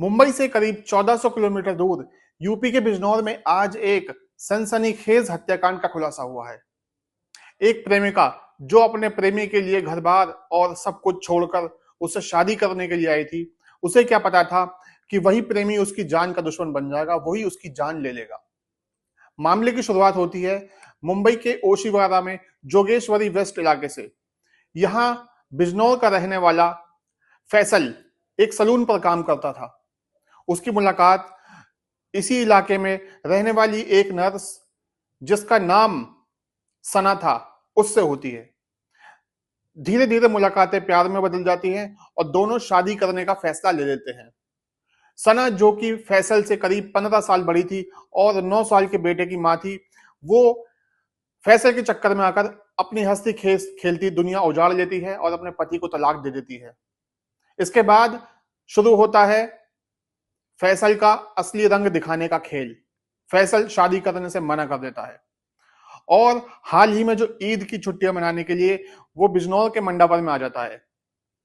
मुंबई से करीब 1400 किलोमीटर दूर यूपी के बिजनौर में आज एक सनसनीखेज हत्याकांड का खुलासा हुआ है। एक प्रेमिका जो अपने प्रेमी के लिए घर बार और सब कुछ छोड़कर उससे शादी करने के लिए आई थी, उसे क्या पता था कि वही प्रेमी उसकी जान का दुश्मन बन जाएगा, वही उसकी जान ले लेगा। मामले की शुरुआत होती है मुंबई के ओशिवारा में जोगेश्वरी वेस्ट इलाके से। यहाँ बिजनौर का रहने वाला फैसल एक सलून पर काम करता था। उसकी मुलाकात इसी इलाके में रहने वाली एक नर्स जिसका नाम सना था उससे होती है। धीरे धीरे मुलाकातें प्यार में बदल जाती हैं और दोनों शादी करने का फैसला ले लेते हैं। सना जो कि फैसल से करीब 15 साल बड़ी थी और 9 साल के बेटे की मां थी, वो फैसल के चक्कर में आकर अपनी हंसती खेलती दुनिया उजाड़ लेती है और अपने पति को तलाक दे देती है। इसके बाद शुरू होता है फैसल का असली रंग दिखाने का खेल। फैसल शादी करने से मना कर देता है और हाल ही में जो ईद की छुट्टियां मनाने के लिए वो बिजनौर के मंडावर में आ जाता है।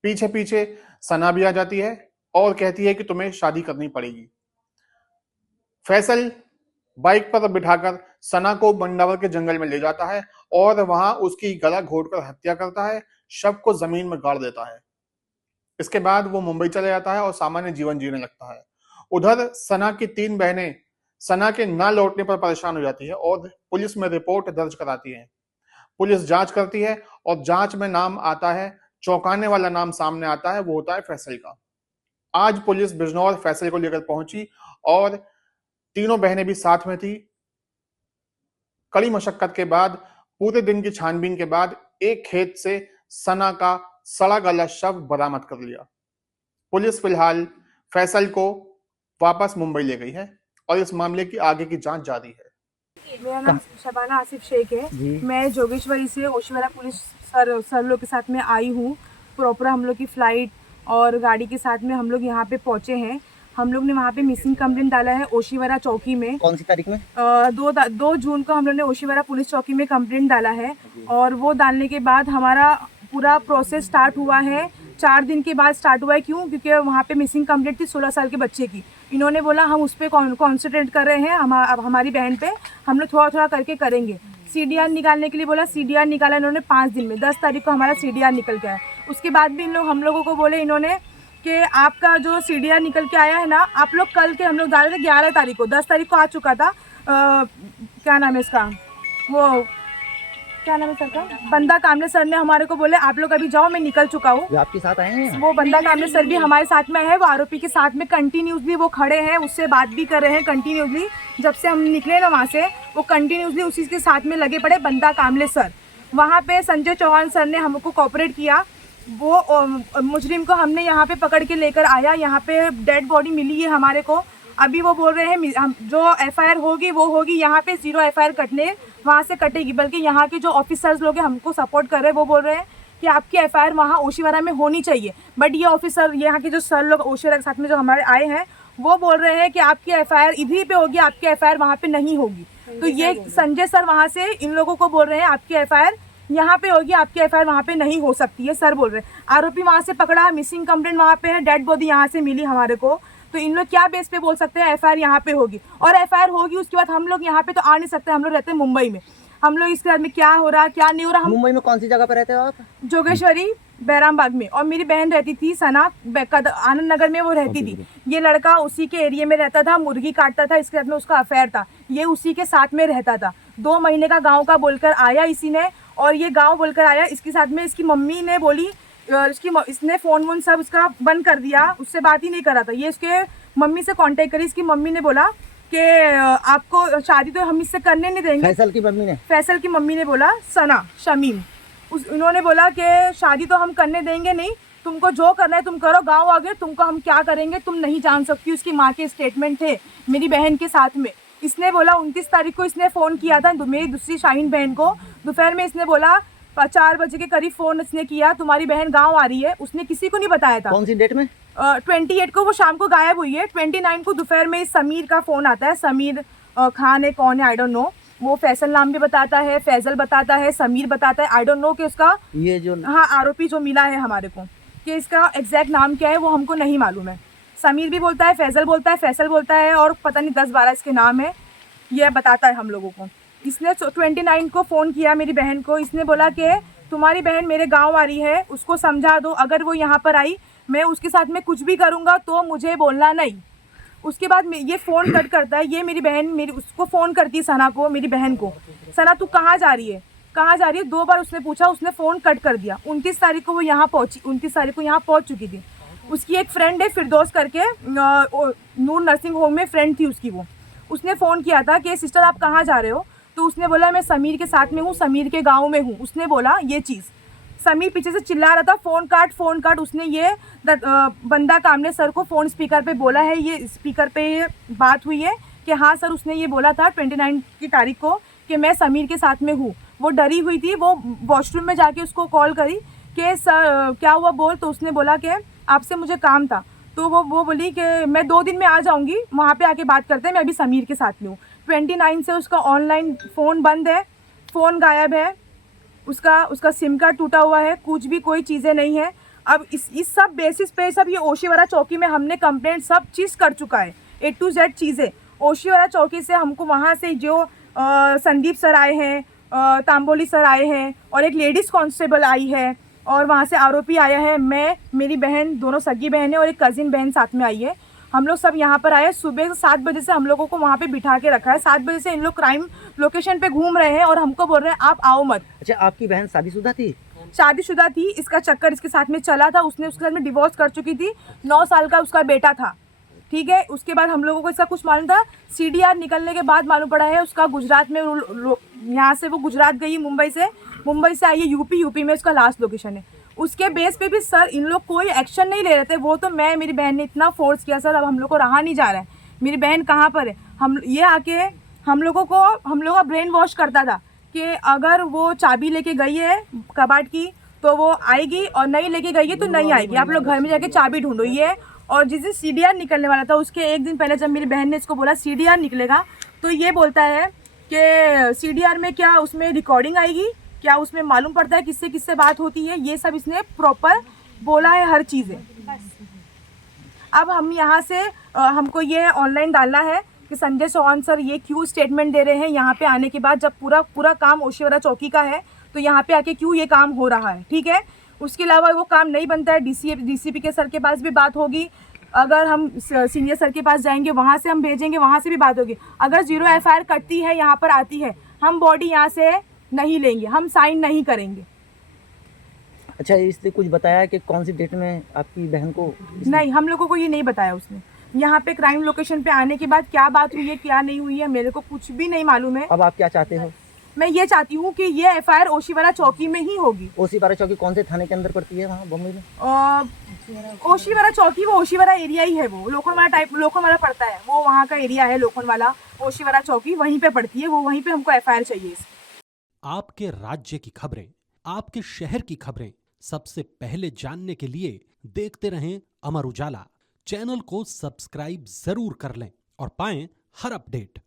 पीछे पीछे सना भी आ जाती है और कहती है कि तुम्हें शादी करनी पड़ेगी। फैसल बाइक पर बिठाकर सना को मंडावर के जंगल में ले जाता है और वहां उसकी गला घोटकर हत्या करता है, शव को जमीन में गाड़ देता है। इसके बाद वो मुंबई चले जाता है और सामान्य जीवन जीने लगता है। उधर सना की 3 बहनें सना के ना लौटने पर परेशान हो जाती है और पुलिस में रिपोर्ट दर्ज कराती है। पुलिस जांच करती है और जांच में नाम आता है, चौंकाने वाला नाम सामने आता है, वो होता है फैसल का। आज पुलिस बिजनौर फैसल को लेकर पहुंची और तीनों बहनें भी साथ में थी। कड़ी मशक्कत के बाद, पूरे दिन की छानबीन के बाद एक खेत से सना का सड़ा गला शव बरामद कर लिया। पुलिस फिलहाल फैसल को वापस मुंबई ले गई है और इस मामले की आगे की जांच जारी है। मेरा नाम शबाना आसिफ शेख है। मैं जोगेश्वरी से ओशिवारा पुलिस सर लोग के साथ में आई हूँ। प्रॉपर हम लोग की फ़्लाइट और गाड़ी के साथ में हम लोग यहाँ पे पहुँचे हैं। हम लोग ने वहाँ पे मिसिंग कंप्लेंट डाला है ओशिवारा चौकी में। कौन सी तारीख में? 2 जून को हम लोग ने ओशिवारा पुलिस चौकी में कंप्लेंट डाला है और वो डालने के बाद हमारा पूरा प्रोसेस स्टार्ट हुआ है। 4 दिन के बाद स्टार्ट हुआ है। क्यों? क्योंकि वहाँ पे मिसिंग कंप्लेंट थी 16 साल के बच्चे की। इन्होंने बोला हम उस पर कॉन्सेंट्रेट कर रहे हैं, अब हमारी बहन पे हम लोग थोड़ा थोड़ा करके करेंगे। CDR निकालने के लिए बोला, CDR निकाला इन्होंने 5 दिन में। 10 तारीख को हमारा CDR निकल के आया। उसके बाद भी हम लोगों को बोले इन्होंने कि आपका जो CDR निकल के आया है ना, आप लोग कल के हम लोग डाले थे 11 तारीख को, 10 तारीख को आ चुका था। क्या नाम है इसका, वो क्या नाम है सर का, बंदा कामले सर ने हमारे को बोले आप लोग अभी जाओ, मैं निकल चुका हूँ। आपके साथ आए हैं? वो बंदा कामले सर भी हमारे साथ में है। वो आरोपी के साथ में कंटिन्यूसली वो खड़े हैं, उससे बात भी कर रहे हैं कंटिन्यूसली। जब से हम निकले ना वहाँ से, वो कंटिन्यूसली उसी के साथ में लगे पड़े बंदा कामले सर। वहाँ पे संजय चौहान सर ने हमको कोऑपरेट किया। वो मुजरिम को हमने यहाँ पे पकड़ के लेकर आया। यहाँ पे डेड बॉडी मिली है हमारे को। अभी वो बोल रहे हैं जो FIR होगी वो होगी, यहाँ पे 0 FIR कटने वहाँ से कटेगी। बल्कि यहाँ के जो ऑफिसर्स लोग हैं हमको सपोर्ट कर रहे हैं, वो बोल रहे हैं कि आपकी FIR वहाँ ओशिवारा में होनी चाहिए। बट ये ऑफिसर, यहाँ के जो सर लोग ओशिवारा के साथ में जो हमारे आए हैं, वो बोल रहे हैं कि आपकी FIR इधर पे होगी, आपकी FIR वहाँ पे नहीं होगी। तो ये संजय सर वहाँ से इन लोगों को बोल रहे हैं आपकी FIR यहाँ पे होगी, आपकी FIR वहाँ पे नहीं हो सकती है। सर बोल रहे हैं आरोपी वहाँ से पकड़ा, मिसिंग कंप्लेंट वहाँ पे है, डेड बॉडी यहाँ से मिली हमारे को। तो इन लोग क्या बेस पे बोल सकते हैं FIR यहाँ पे होगी? और FIR होगी उसके बाद हम लोग यहाँ पे तो आ नहीं सकते, हम लोग रहते हैं मुंबई में। हम लोग इसके बाद में क्या हो रहा क्या नहीं हो रहा। मुंबई में कौन सी जगह पे रहते हो आप? जोगेश्वरी बैराम बाग में। और मेरी बहन रहती थी सना आनंद नगर में, वो रहती थी। ये लड़का उसी के एरिया में रहता था, मुर्गी काटता था, इसके साथ में उसका अफेयर था। ये उसी के साथ में रहता था। 2 महीने का गाँव का बोलकर आया इसी ने, और ये गाँव बोलकर आया। इसके साथ में इसकी मम्मी ने बोली, इसने फ़ोन वोन सब उसका बंद कर दिया, उससे बात ही नहीं कर रहा था। ये इसके मम्मी से कांटेक्ट करी। इसकी मम्मी ने बोला कि आपको शादी तो हम इससे करने नहीं देंगे। फैसल की मम्मी ने बोला, सना शमीम, इन्होंने बोला कि शादी तो हम करने देंगे नहीं, तुमको जो करना है तुम करो, गांव आ गए, तुमको हम क्या करेंगे तुम नहीं जान सकती। उसकी माँ के स्टेटमेंट थे मेरी बहन के साथ में। इसने बोला 29 तारीख को इसने फ़ोन किया था मेरी दूसरी शाहीन बहन को। दोपहर में इसने बोला 4 बजे के करीब फ़ोन इसने किया, तुम्हारी बहन गाँव आ रही है। उसने किसी को नहीं बताया था। कौन सी डेट में? 28 को वो शाम को गायब हुई है। 29 को दोपहर में समीर का फ़ोन आता है। समीर खान है, कौन है आई डोंट नो। वो फैसल नाम भी बताता है, फैजल बताता है, समीर बताता है। आई डोंट नो कि उसका ये जो हाँ आरोपी जो मिला है हमारे को, कि इसका एग्जैक्ट नाम क्या है वो हमको नहीं मालूम है। समीर भी बोलता है, फैसल बोलता है, फैसल बोलता है, और पता नहीं 10-12 इसके नाम है, ये बताता है हम लोगों को। इसने 29 को फ़ोन किया मेरी बहन को, इसने बोला कि तुम्हारी बहन मेरे गांव आ रही है, उसको समझा दो, अगर वो यहाँ पर आई मैं उसके साथ में कुछ भी करूँगा तो मुझे बोलना नहीं। उसके बाद ये फ़ोन कट करता है, ये मेरी बहन उसको फ़ोन करती है, सना को, मेरी बहन को, सना तू कहाँ जा रही है, कहाँ जा रही है, 2 बार उसने पूछा, उसने फ़ोन कट कर दिया। 29 तारीख को वो यहाँ पहुँची, 29 तारीख को यहाँ पहुँच चुकी थी। उसकी एक फ्रेंड है फिरदौस करके, नूर नर्सिंग होम में फ्रेंड थी उसकी, वो उसने फ़ोन किया था कि सिस्टर आप कहाँ जा रहे हो, तो उसने बोला मैं समीर के साथ में हूँ, समीर के गांव में हूँ। उसने बोला ये चीज़, समीर पीछे से चिल्ला रहा था फ़ोन काट फ़ोन काट। उसने ये बंदा कामले सर को फ़ोन स्पीकर पे बोला है, ये स्पीकर पे ये बात हुई है कि हाँ सर, उसने ये बोला था 29 की तारीख को कि मैं समीर के साथ में हूँ। वो डरी हुई थी, वो वॉशरूम में जाके उसको कॉल करी कि सर क्या हुआ बोल, तो उसने बोला कि आपसे मुझे काम था। तो वो बोली कि मैं 2 दिन में आ जाऊंगी, वहाँ पे आके बात करते हैं, मैं अभी समीर के साथ में हूँ। 29 से उसका ऑनलाइन फ़ोन बंद है, फ़ोन गायब है, उसका सिम कार्ड टूटा हुआ है, कुछ भी कोई चीज़ें नहीं है। अब इस सब बेसिस पे सब ये ओशीवारा चौकी में हमने कंप्लेंट सब चीज़ कर चुका है, A to Z चीज़ें। ओशीवारा चौकी से हमको वहाँ से जो संदीप सर आए हैं, तांबोली सर आए हैं, और एक लेडीज़ कांस्टेबल आई है, और वहाँ से आरोपी आया है, मैं, मेरी बहन, दोनों सगी बहन है, और एक कज़िन बहन साथ में आई है। हम लोग सब यहाँ पर आए। सुबह 7 बजे से हम लोगों को वहाँ पे बिठा के रखा है। 7 बजे से इन लोग क्राइम लोकेशन पे घूम रहे हैं और हमको बोल रहे हैं आप आओ मत। अच्छा, आपकी बहन शादीशुदा थी? शादीशुदा थी, इसका चक्कर इसके साथ में चला था, उसने उसके साथ में डिवोर्स कर चुकी थी, 9 साल का उसका बेटा था, ठीक है। उसके बाद हम लोगों को इसका कुछ मालूम था, CDR निकलने के बाद मालूम पड़ा है उसका गुजरात में, यहाँ से वो गुजरात गई, मुंबई से आई है यूपी में उसका लास्ट लोकेशन है। उसके बेस पे भी सर इन लोग कोई एक्शन नहीं ले रहे थे। वो तो मैं, मेरी बहन ने इतना फोर्स किया सर, अब हम लोग को रहा नहीं जा रहा है, मेरी बहन कहाँ पर है। ये आके हम लोगों का ब्रेन वॉश करता था कि अगर वो चाबी लेके गई है कबाट की तो वो आएगी, और नहीं लेके गई है तो नहीं आएगी, आप लोग घर में जाके चाबी ढूंढो। ये और जिस दिन CDR निकलने वाला था उसके एक दिन पहले जब मेरी बहन ने इसको बोला CDR निकलेगा, तो ये बोलता है कि CDR में क्या उसमें रिकॉर्डिंग आएगी, क्या उसमें मालूम पड़ता है किससे किससे बात होती है, ये सब इसने प्रॉपर बोला है हर चीज़ें। अब हम यहाँ से हमको ये ऑनलाइन डालना है कि संजय चौहान सर ये क्यों स्टेटमेंट दे रहे हैं यहाँ पे आने के बाद, जब पूरा काम ओशीवारा चौकी का है, तो यहाँ पे आके क्यों ये काम हो रहा है, ठीक है। उसके अलावा वो काम नहीं बनता है, DCP के सर के पास भी बात होगी, अगर हम सीनियर सर के पास जाएंगे वहाँ से हम भेजेंगे, वहाँ से भी बात होगी। अगर 0 FIR कटती है, यहाँ पर आती है, हम बॉडी यहाँ से नहीं लेंगे, हम साइन नहीं करेंगे। अच्छा, इसने कुछ बताया कि कौन सी डेट में आपकी बहन को? नहीं, हम लोगों को ये नहीं बताया उसने। यहाँ पे क्राइम लोकेशन पे आने के बाद क्या बात हुई है क्या नहीं हुई है मेरे को कुछ भी नहीं मालूम है। अब आप क्या चाहते हो? मैं ये चाहती हूँ कि ये FIR ओशीवारा चौकी में ही होगी। ओशीवारा चौकी कौन से थाने के अंदर पड़ती है वहाँ बम्बई में? ओशीवारा चौकी वो ओशीवारा एरिया ही है, वो लोखंडवाला पड़ता है, वो वहाँ का एरिया है लोखंडवाला। ओशीवारा चौकी वहीं पे पड़ती है, वो वहीं पे हमको FIR चाहिए। आपके राज्य की खबरें, आपके शहर की खबरें सबसे पहले जानने के लिए देखते रहें अमर उजाला। चैनल को सब्सक्राइब जरूर कर लें और पाएं हर अपडेट।